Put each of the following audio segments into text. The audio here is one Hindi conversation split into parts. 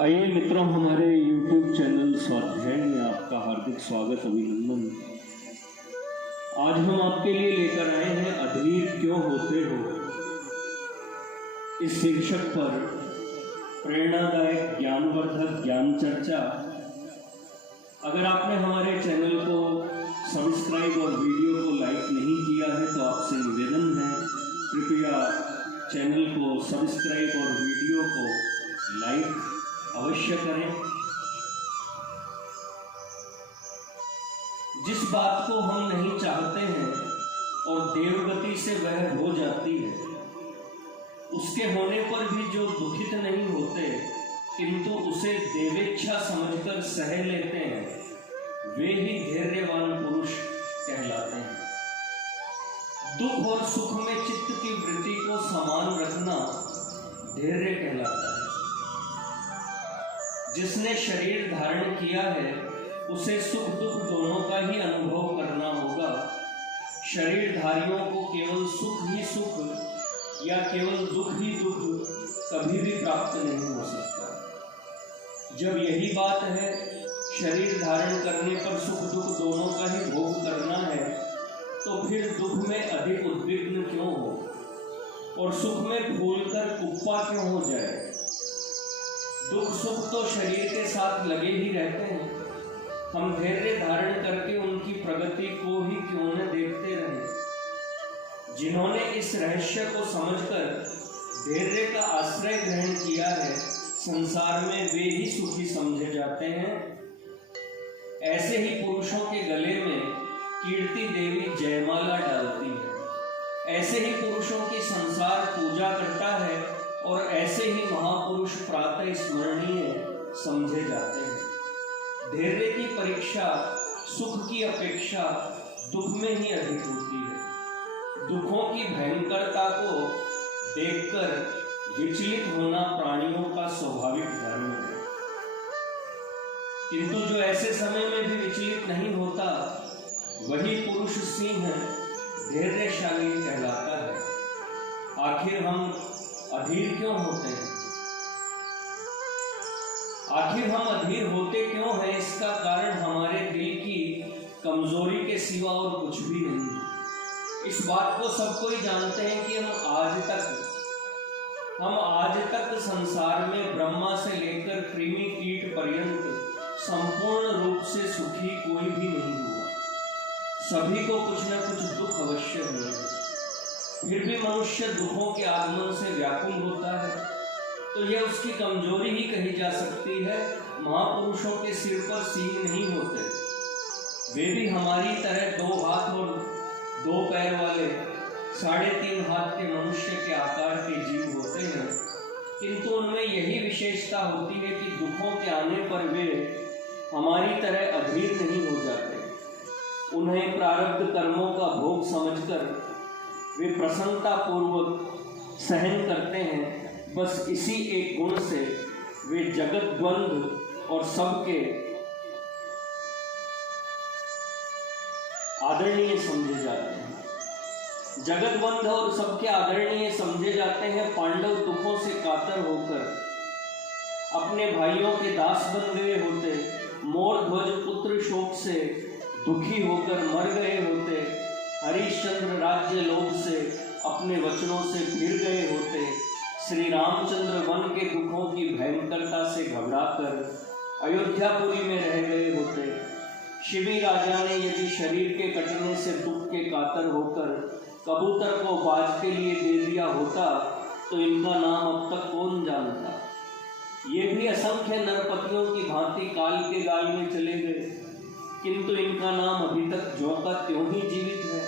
आइए मित्रों, हमारे YouTube चैनल स्वाध्याय में आपका हार्दिक स्वागत, अभिनंदन। आज हम आपके लिए लेकर आए हैं अधीर क्यों होते हो, इस शीर्षक पर प्रेरणादायक ज्ञानवर्धक ज्ञान चर्चा। अगर आपने हमारे चैनल को सब्सक्राइब और वीडियो को लाइक नहीं किया है तो आपसे निवेदन है, कृपया चैनल को सब्सक्राइब और वीडियो को लाइक अवश्य करें। जिस बात को हम नहीं चाहते हैं और देवगति से वह हो जाती है, उसके होने पर भी जो दुखित नहीं होते किंतु उसे देवेच्छा समझकर सह लेते हैं, वे ही धैर्यवान पुरुष कहलाते हैं। दुख और सुख में चित्त की वृत्ति को समान रखना धैर्य कहलाता है। जिसने शरीर धारण किया है उसे सुख दुख दोनों का ही अनुभव करना होगा। शरीरधारियों को केवल सुख ही सुख या केवल दुख ही दुख कभी भी प्राप्त नहीं हो सकता। जब यही बात है, शरीर धारण करने पर सुख दुख दोनों का ही भोग करना है, तो फिर दुख में अधिक उद्विग्न क्यों हो और सुख में भूलकर कुप्पा क्यों हो जाए। दुख सुख तो शरीर के साथ लगे ही रहते हैं। हम धैर्य धारण करके उनकी प्रगति को ही क्यों न देखते रहें। जिन्होंने इस रहस्य को समझकर धैर्य का आश्रय ग्रहण किया है, संसार में वे ही सुखी समझे जाते हैं। ऐसे ही पुरुषों के गले में कीर्ति देवी जयमाला डालती है। ऐसे ही पुरुषों की संसार पूजा करता है और ऐसे ही महापुरुष प्रातः स्मरणीय समझे जाते हैं। धैर्य की परीक्षा सुख की अपेक्षा दुख में ही अधिक होती है। दुखों की भयंकरता को देखकर विचलित होना प्राणियों का स्वाभाविक धर्म है, किंतु जो ऐसे समय में भी विचलित नहीं होता, वही पुरुष सिंह धैर्यशाली कहलाता है। आखिर हम अधीर क्यों होते हैं? आखिर हम अधीर होते क्यों हैं? इसका कारण हमारे दिल की कमजोरी के सिवा और कुछ भी नहीं। इस बात को सब कोई जानते हैं कि हम आज तक संसार में ब्रह्मा से लेकर कृमि कीट पर्यंत संपूर्ण रूप से सुखी कोई भी नहीं हुआ। सभी को कुछ न कुछ दुख अवश्य हुए। फिर भी मनुष्य दुखों के आगमन से व्याकुल होता है, तो यह उसकी कमजोरी ही कही जा सकती है। महापुरुषों के सिर पर सींग नहीं होते। वे भी हमारी तरह 2 हाथ और 2 पैर वाले 3.5 हाथ के मनुष्य के आकार के जीव होते हैं, किंतु उनमें यही विशेषता होती है कि दुखों के आने पर वे हमारी तरह अधीर नहीं हो जाते। उन्हें प्रारब्ध कर्मों का भोग समझकर वे प्रसन्नता पूर्वक सहन करते हैं। बस इसी एक गुण से वे जगतबंध और सबके आदरणीय समझे जाते हैं। जगतबंध और सबके आदरणीय समझे जाते हैं। पांडव दुखों से कातर होकर अपने भाइयों के दास बन गए होते, मोर ध्वज पुत्र शोक से दुखी होकर मर गए होते, हरिश्चंद्र राज्य लोभ से अपने वचनों से फिर गए होते, श्री रामचंद्र वन के दुखों की भयंकरता से घबराकर अयोध्यापुरी में रह गए होते, शिवी राजा ने यदि शरीर के कटने से दुख के कातर होकर कबूतर को बाज के लिए दे दिया होता, तो इनका नाम अब तक कौन जानता। ये भी असंख्य नरपतियों की भांति काल के गाल में चले गए, किंतु इनका नाम अभी तक ज्यों का त्यों ही जीवित है।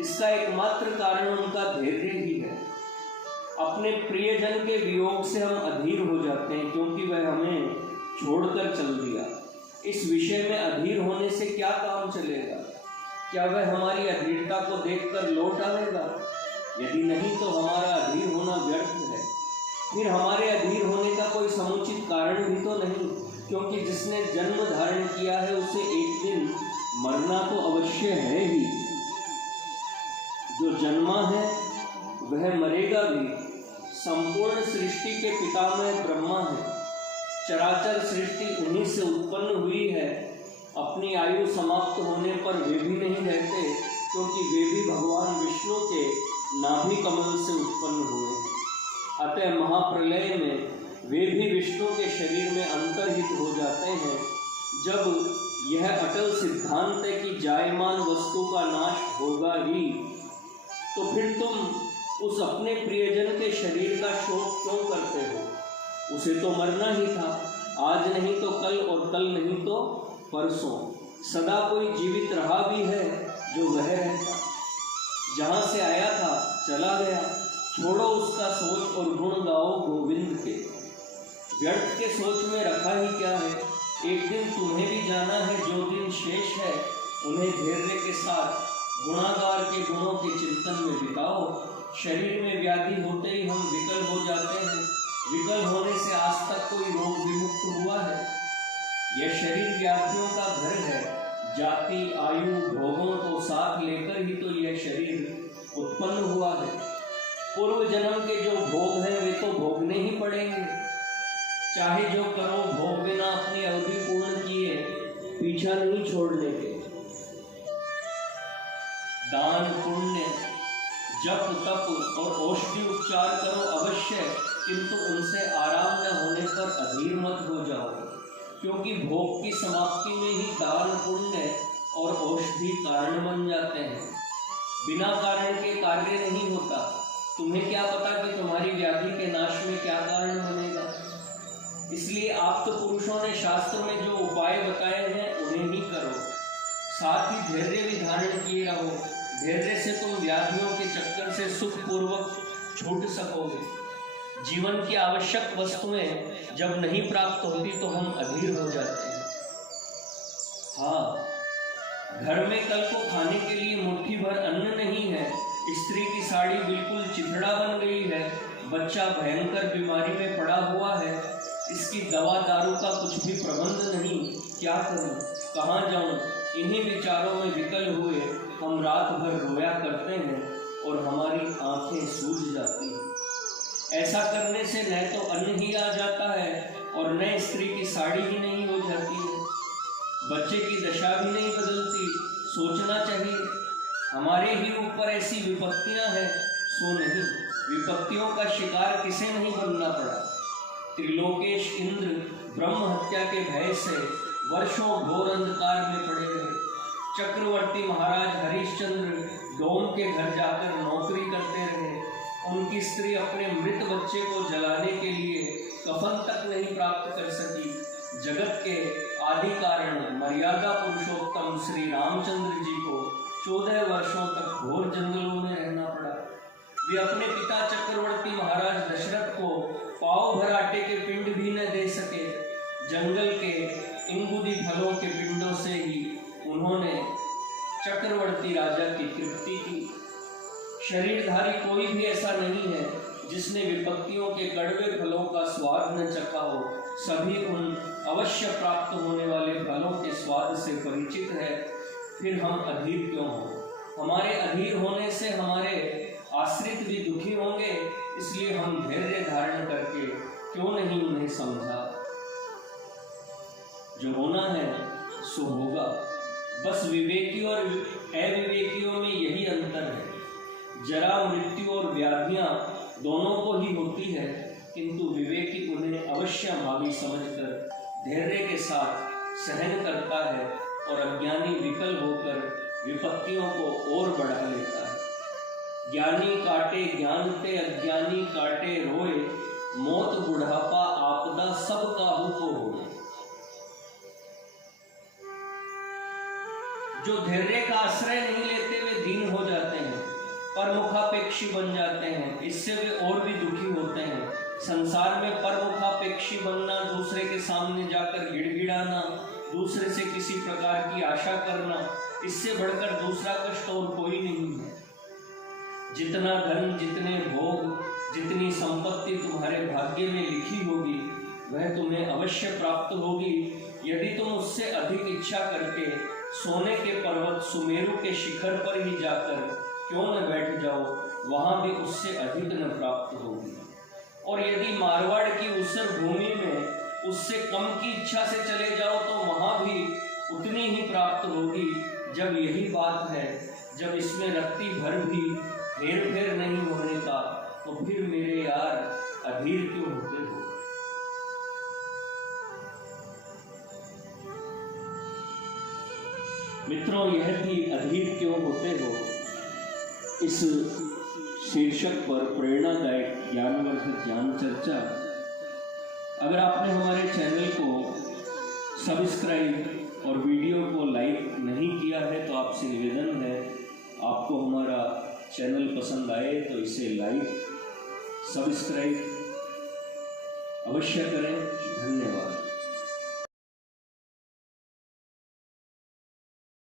इसका एकमात्र कारण उनका धैर्य ही है। अपने प्रियजन के वियोग से हम अधीर हो जाते हैं, क्योंकि वह हमें छोड़कर चल दिया। इस विषय में अधीर होने से क्या काम चलेगा? क्या वह हमारी अधीरता को देखकर लौट आएगा? यदि नहीं तो हमारा अधीर होना व्यर्थ है। फिर हमारे अधीर होने का कोई समुचित कारण भी तो नहीं, क्योंकि जिसने जन्म धारण किया है उसे एक दिन मरना तो अवश्य है ही। जो जन्मा है वह मरेगा भी। संपूर्ण सृष्टि के पितामह ब्रह्मा है। चराचर सृष्टि उन्हीं से उत्पन्न हुई है। अपनी आयु समाप्त होने पर वे भी नहीं रहते, क्योंकि वे भी भगवान विष्णु के नाभि कमल से उत्पन्न हुए हैं। अतः महाप्रलय में वे भी विष्णु के शरीर में अंतर्हित हो जाते हैं। जब यह अटल सिद्धांत है कि जायमान वस्तु का नाश होगा ही, तो फिर तुम उस अपने प्रियजन के शरीर का शोक क्यों करते हो? उसे तो मरना ही था, आज नहीं तो कल और कल नहीं तो परसों। सदा कोई जीवित रहा भी है जो वह रहता, जहाँ से आया था चला गया। छोड़ो उसका सोच और गुण गाओ गोविंद के। व्यर्थ के सोच में रखा ही क्या है? एक दिन तुम्हें भी जाना है। जो दिन शेष है उन्हें धैर्य के साथ गुणागार के गुणों के चिंतन में बिताओ। शरीर में व्याधि होते ही हम विकल हो जाते हैं। विकल होने से आज तक कोई रोग विमुक्त हुआ है? यह शरीर व्याधियों का घर है। जाति, आयु, भोगों को साथ लेकर ही तो यह शरीर उत्पन्न हुआ है। पूर्व जन्म के जो भोग हैं वे तो भोगने ही पड़ेंगे। चाहे जो करो, भोग बिना अपनी अवधि पूर्ण किए पीछा नहीं छोड़ने के। दान, पुण्य, जप, तप और औषधि उपचार करो अवश्य, किंतु उनसे आराम न होने पर अधीर मत हो जाओ, क्योंकि भोग की समाप्ति में ही दान, पुण्य और औषधि कारण बन जाते हैं। बिना कारण के कार्य नहीं होता। तुम्हें क्या पता कि तुम्हारी व्याधि के नाश में क्या कारण बनेगा? इसलिए आप तो पुरुषों ने शास्त्र में जो उपाय बताए हैं उन्हें ही करो। साथ ही धैर्य भी धारण किए रहो। धैर्य से तुम व्याधियों के चक्कर से सुखपूर्वक छूट सकोगे। जीवन की आवश्यक वस्तुएं जब नहीं प्राप्त होती तो हम अधीर हो जाते हैं। हाँ, घर में कल को खाने के लिए मुट्ठी भर अन्न नहीं है। स्त्री की साड़ी बिल्कुल चिथड़ा बन गई है। बच्चा भयंकर बीमारी में पड़ा हुआ है। इसकी दवा दारू का कुछ भी प्रबंध नहीं। क्या करूं, कहाँ जाऊं? इन्हीं विचारों में विकल हुए हम रात भर रोया करते हैं और हमारी आंखें सूज जाती हैं। ऐसा करने से न तो अन्न ही आ जाता है और न स्त्री की साड़ी ही नहीं हो जाती है। बच्चे की दशा भी नहीं बदलती। सोचना चाहिए, हमारे ही ऊपर ऐसी विपत्तियां हैं, सो नहीं विपत्तियों का शिकार किसे नहीं बनना पड़ा। त्रिलोकेश इंद्र ब्रह्म हत्या के भय से वर्षों घोर अंधकार में पड़े रहे। चक्रवर्ती महाराज हरिश्चंद्र डोम के घर जाकर नौकरी करते रहे। उनकी स्त्री अपने मृत बच्चे को जलाने के लिए कफन तक नहीं प्राप्त कर सकी। जगत के आदि कारण मर्यादा पुरुषोत्तम श्री रामचंद्र जी को 14 वर्षों तक घोर जंगलों में रहना पड़ा। वे अपने पिता चक्रवर्ती महाराज दशरथ को पाव भर आटे के पिंड भी न दे सके। जंगल के इंगुदी फलों के पिंडों से ही उन्होंने चक्रवर्ती राजा की तृप्ति की। शरीरधारी कोई भी ऐसा नहीं है जिसने विपत्तियों के कड़वे फलों का स्वाद न चखा हो। सभी उन अवश्य प्राप्त होने वाले फलों के स्वाद से परिचित है। फिर हम अधीर क्यों हो? हमारे अधीर होने से हमारे आश्रित भी दुखी होंगे, इसलिए हम धैर्य धारण करके क्यों नहीं उन्हें समझा। जो होना है सो होगा। बस विवेकी और अविवेकियों में यही अंतर है। जरा, मृत्यु और व्याधियां दोनों को ही होती है, किंतु विवेकी उन्हें अवश्य भावी समझकर धैर्य के साथ सहन करता है और अज्ञानी विकल होकर विपत्तियों को और बढ़ा लेता है। ज्ञानी काटे ज्ञान ते अज्ञानी काटे रोए, मौत बुढ़ापा आपदा सब काहू को होए। जो धैर्य का आश्रय नहीं लेते वे दीन हो जाते हैं, परमुखापेक्षी बन जाते हैं। इससे वे और भी दुखी होते हैं। संसार में परमुखापेक्षी बनना, दूसरे के सामने जाकर गिड़गिड़ाना, दूसरे से किसी प्रकार की आशा करना, इससे बढ़कर दूसरा कष्ट और कोई नहीं है। जितना धन, जितने भोग, जितनी संपत्ति तुम्हारे भाग्य में लिखी होगी वह तुम्हें अवश्य प्राप्त होगी, यदि तुम उससे अधिक इच्छा करके सोने के पर्वत सुमेरु के शिखर पर ही जाकर क्यों न बैठ जाओ, वहां भी उससे अधिक न प्राप्त होगी। और यदि मारवाड़ की उसर भूमि में उससे कम की इच्छा से चले जाओ तो वहां भी उतनी ही प्राप्त होगी। जब यही बात है, जब इसमें रत्ती भर भी हेर फेर नहीं होने का, तो फिर मेरे यार अधीर क्यों होते हो। मित्रों, यह थी अधीर क्यों होते हो। इस शीर्षक पर प्रेरणादायक ज्ञानवर्धक ज्ञान चर्चा। अगर आपने हमारे चैनल को सब्सक्राइब और वीडियो को लाइक नहीं किया है तो आपसे निवेदन है, आपको हमारा चैनल पसंद आए तो इसे लाइक सब्सक्राइब अवश्य करें। धन्यवाद।